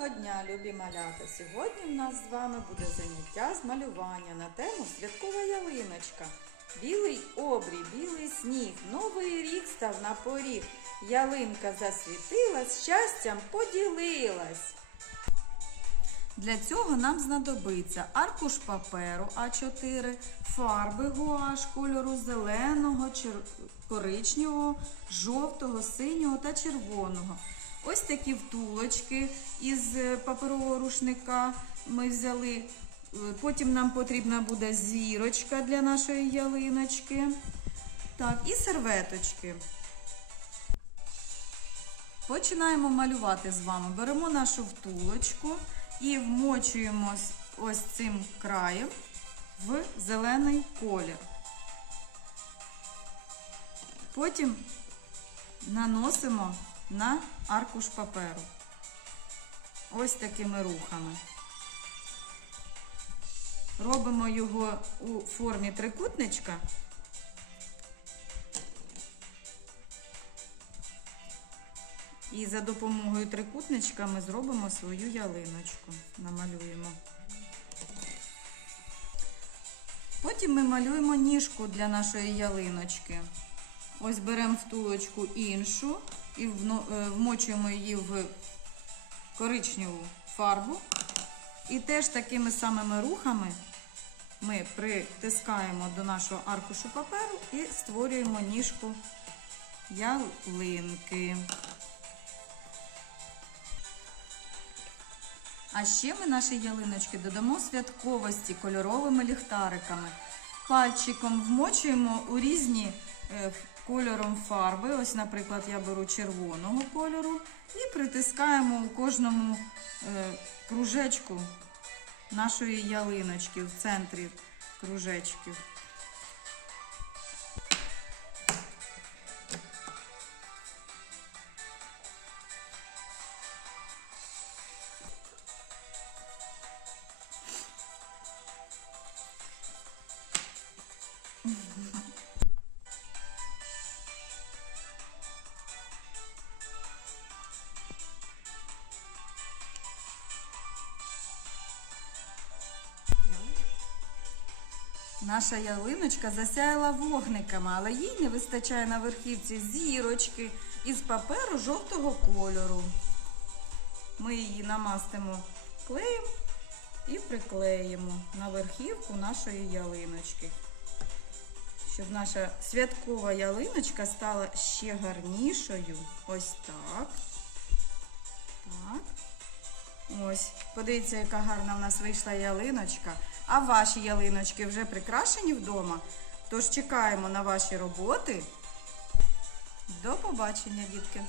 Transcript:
Доброго дня, любі малята! Сьогодні в нас з вами буде заняття з малювання на тему Святкова ялиночка. Білий обрій, білий сніг, новий рік став на поріг. Ялинка засвітилась, щастям поділилась. Для цього нам знадобиться аркуш паперу А4, фарби гуаш кольору зеленого, чер- коричневого, жовтого, синього та червоного. Ось такі втулочки із е, паперового рушника ми взяли. Е, Потім нам потрібна буде зірочка для нашої ялиночки. Так, і серветочки. Починаємо малювати з вами. Беремо нашу втулочку і вмочуємо ось цим краєм в зелений колір. Потім наносимо на аркуш паперу. Ось такими рухами. Робимо його у формі трикутничка. І за допомогою трикутничка ми зробимо свою ялиночку. Намалюємо. Потім ми малюємо ніжку для нашої ялиночки. Ось беремо втулочку іншу і е, вмочуємо її в коричневу фарбу. І теж такими самими рухами ми притискаємо до нашого аркушу паперу і створюємо ніжку ялинки. А ще ми нашій ялиночки додамо святковості кольоровими ліхтариками. Пальчиком вмочуємо у різні е, кольором фарби. Ось, наприклад, я беру червоного кольору і притискаємо у кожному е, кружечку нашої ялиночки в центрі кружечків. Наша ялиночка засяяла вогниками, але їй не вистачає на верхівці зірочки із паперу жовтого кольору. Ми її намастимо клеєм і приклеїмо на верхівку нашої ялиночки. Щоб наша святкова ялиночка стала ще гарнішою. Ось так. Так. Ось, подивіться, яка гарна в нас вийшла ялиночка. А ваші ялиночки вже прикрашені вдома. Тож чекаємо на ваші роботи. До побачення, дітки!